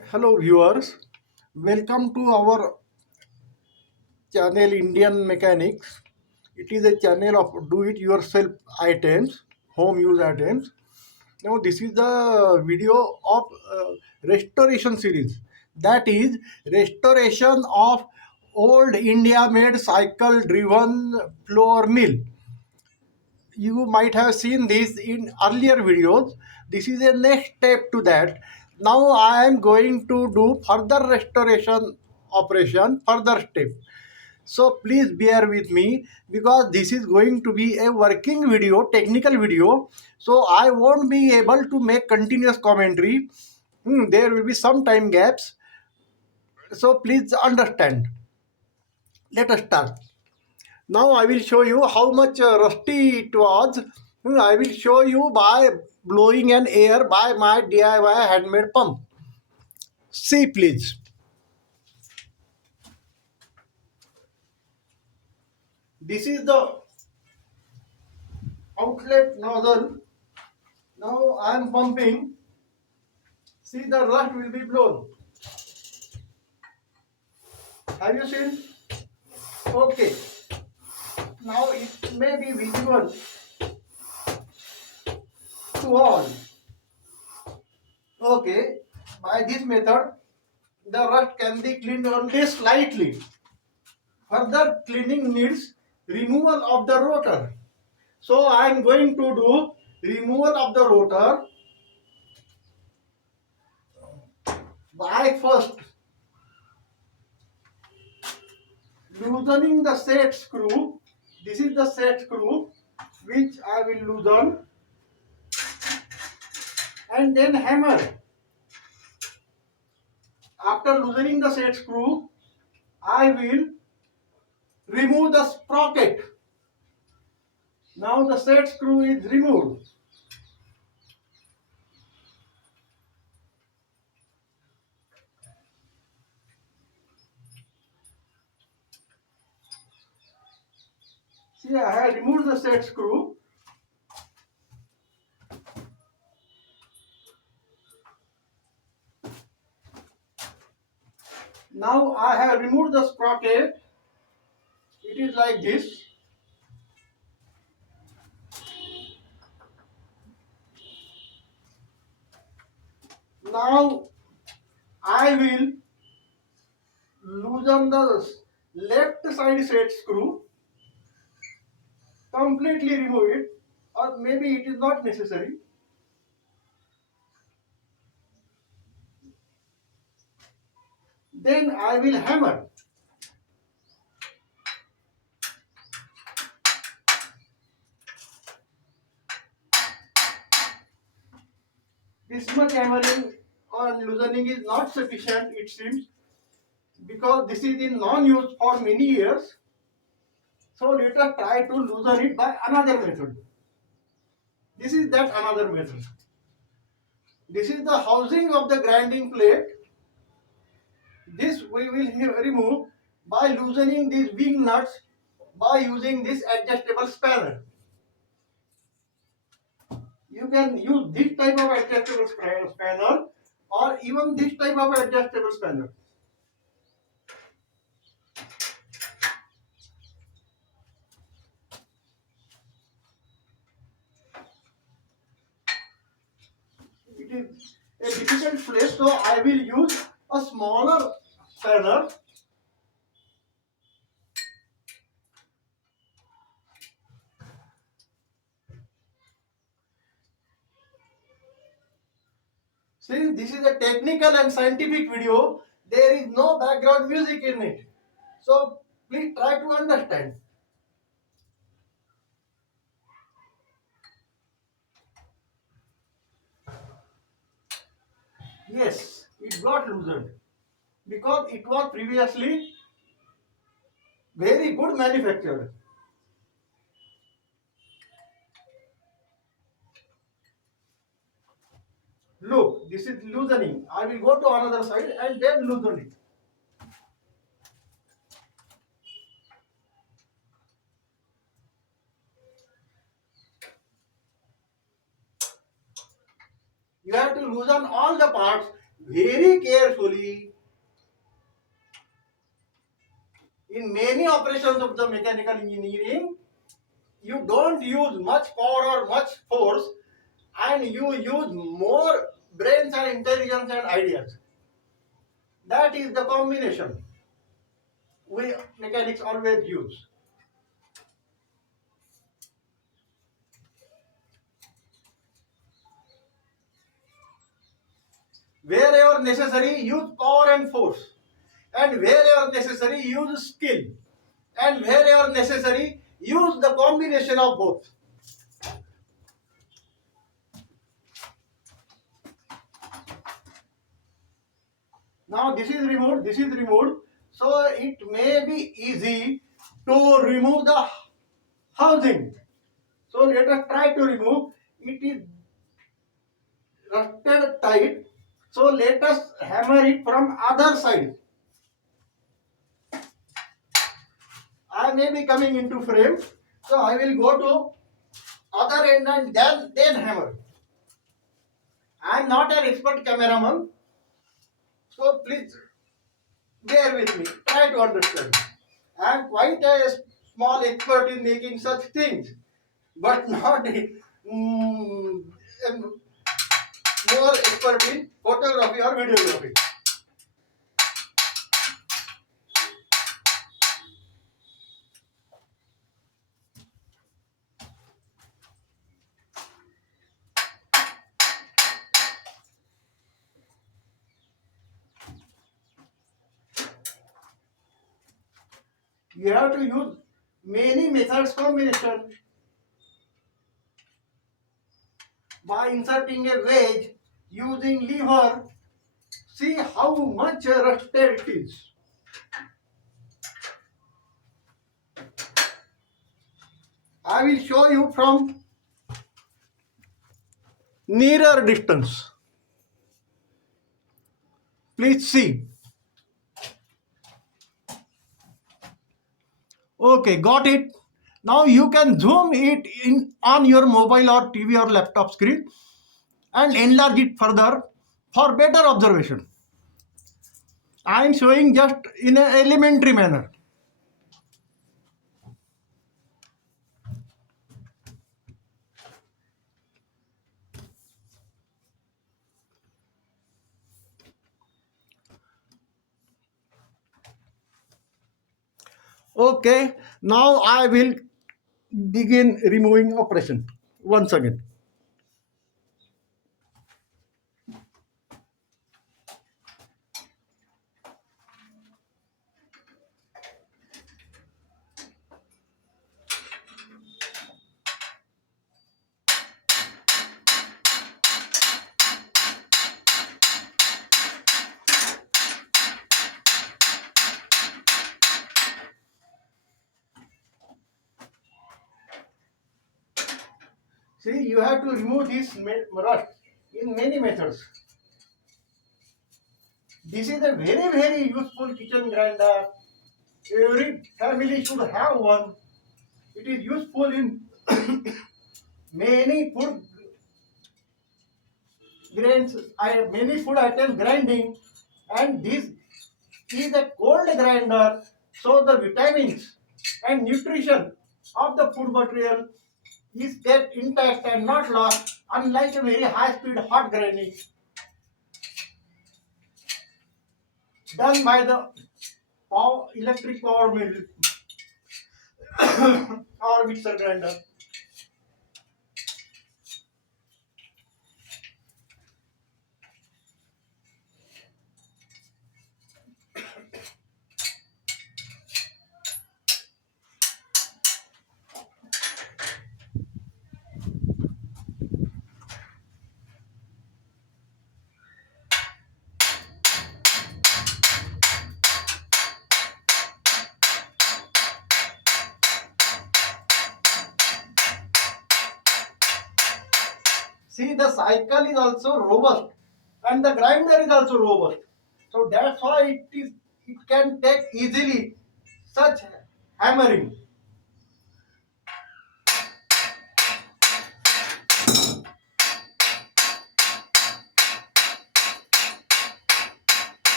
Hello viewers, welcome to our channel Indian Mechanics. It is a channel of do-it-yourself items, home use items. Now this is the video of restoration series. That is restoration of old India-made cycle-driven floor mill. You might have seen this in earlier videos. This is a next step to that. Now I am going to do further restoration operation, further step. So please bear with me because this is going to be a working video, technical video. So I won't be able to make continuous commentary. There will be some time gaps. So please understand. Let us start. Now I will show you how much rusty it was. I will show you by blowing an air by my DIY handmade pump. See please. This is the outlet nozzle. Now I am pumping. See the rust will be blown. Have you seen? Okay. Now it may be visible to all. Okay. By this method, the rust can be cleaned only slightly. Further cleaning needs removal of the rotor. So I am going to do removal of the rotor by first loosening the set screw. This is the set screw which I will loosen and then hammer. After loosening the set screw, I will remove the sprocket. Now the set screw is removed. See, I have removed the set screw. Now I have removed the sprocket. It is like this. Now I will loosen the left side set screw, completely remove it, or maybe it is not necessary. Then I will hammer. This much hammering or loosening is not sufficient, it seems, because this is in non-use for many years. So let us try to loosen it by another method. This is that another method. This is the housing of the grinding plate. This we will remove by loosening these wing nuts by using this adjustable spanner. You can use this type of adjustable spanner or even this type of adjustable spanner. It is a difficult place, so I will use a smaller spanner. Since this is a technical and scientific video, there is no background music in it. So please try to understand. Yes, it got loosened because it was previously very good manufactured. Look, this is loosening. I will go to another side and then loosen it. You have to loosen all the parts. very carefully. In many operations of the mechanical engineering, you don't use much power or much force, and you use more brains and intelligence and ideas. That is the combination we mechanics always use. Wherever necessary, use power and force, and wherever necessary, use skill, and wherever necessary, use the combination of both. Now this is removed, this is removed, so it may be easy to remove the housing. So let us try to remove. It is rusted tight, so let us hammer it from other side. I may be coming into frame, so I will go to other end and then hammer. I am not an expert cameraman, so please bear with me. Try to understand. I am quite a small expert in making such things, but not more expert in photography or videography. You have to use many methods combination. By inserting a wedge using lever, see how much rusted it is. I will show you from nearer distance. Please see. Okay, got it. Now you can zoom it in on your mobile or TV or laptop screen and enlarge it further for better observation. I am showing just in an elementary manner. Okay, now I will begin removing operation once again. See, you have to remove this rust in many methods. This is a very useful kitchen grinder. Every family should have one. It is useful in many food grains, many food items grinding, and this is a cold grinder, so the vitamins and nutrition of the food material is kept intact and not lost, unlike a very high speed hot grinding done by the electric power mill or mixer grinder. See, the cycle is also robust and the grinder is also robust. So that's why it can take easily such hammering.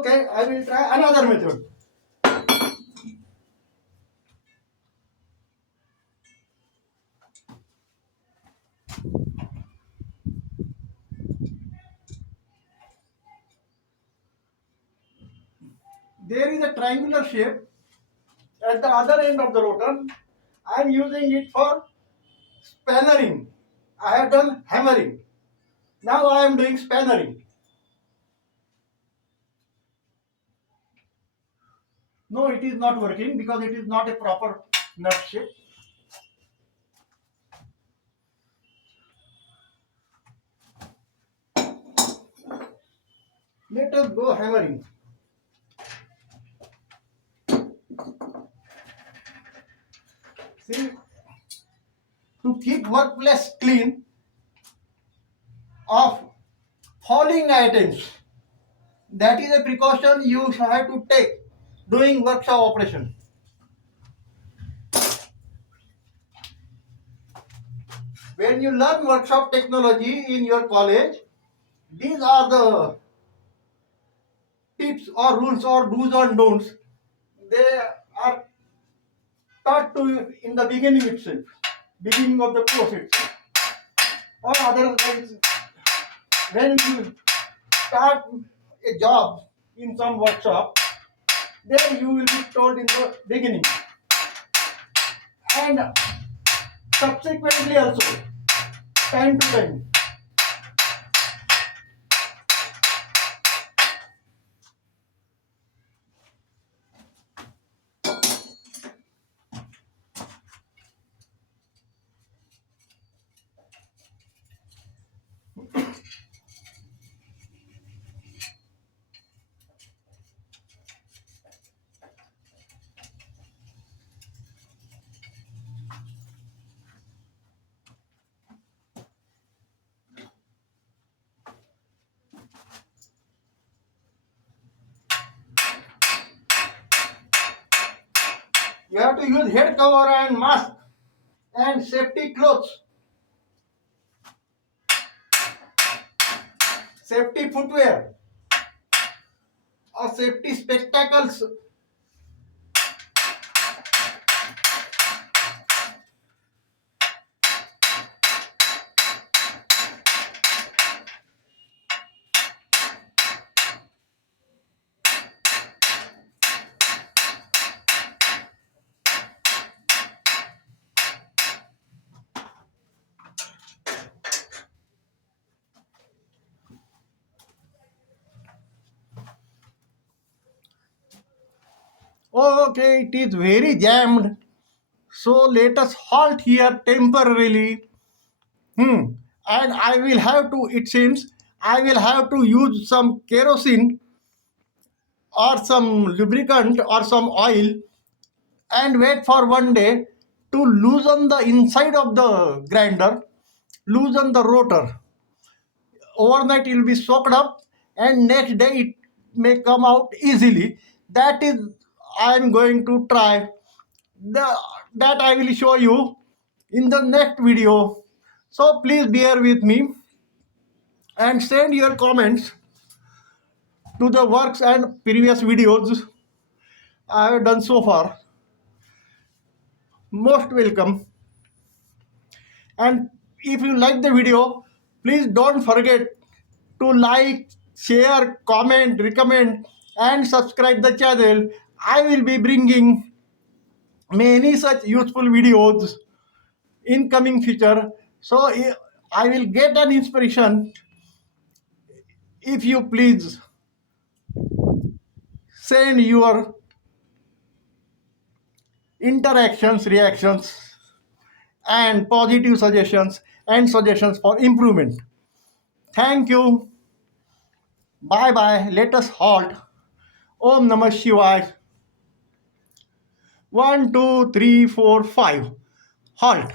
Okay, I will try another method. There is a triangular shape at the other end of the rotor. I am using it for spannering. I have done hammering. Now I am doing spannering. No, it is not working because it is not a proper nut shape. Let us go hammering. See, to keep workplace clean of falling items, that is a precaution you have to take doing workshop operation. When you learn workshop technology in your college, these are the tips or rules or do's and don'ts. They are taught to you in the beginning itself, beginning of the course itself. Or otherwise, when you start a job in some workshop, then you will be told in the beginning. And subsequently also, time to time. You have to use head cover and mask and safety clothes, safety footwear, or safety spectacles. Okay, it is very jammed. So let us halt here temporarily. And I will have to, it seems, I will have to use some kerosene or some lubricant or some oil and wait for one day to loosen the inside of the grinder, loosen the rotor. Overnight it will be soaked up and next day it may come out easily. That is, I am going to try. The, that I will show you in the next video. So please bear with me and send your comments to the works and previous videos I have done so far. Most welcome. And if you like the video, please don't forget to like, share, comment, recommend, and subscribe the channel. I will be bringing many such useful videos in coming future. So I will get an inspiration if you please send your interactions, reactions, and positive suggestions and suggestions for improvement. Thank you. Bye bye. Let us halt. Om Namah Shivaya. 1, 2, 3, 4, 5. Halt.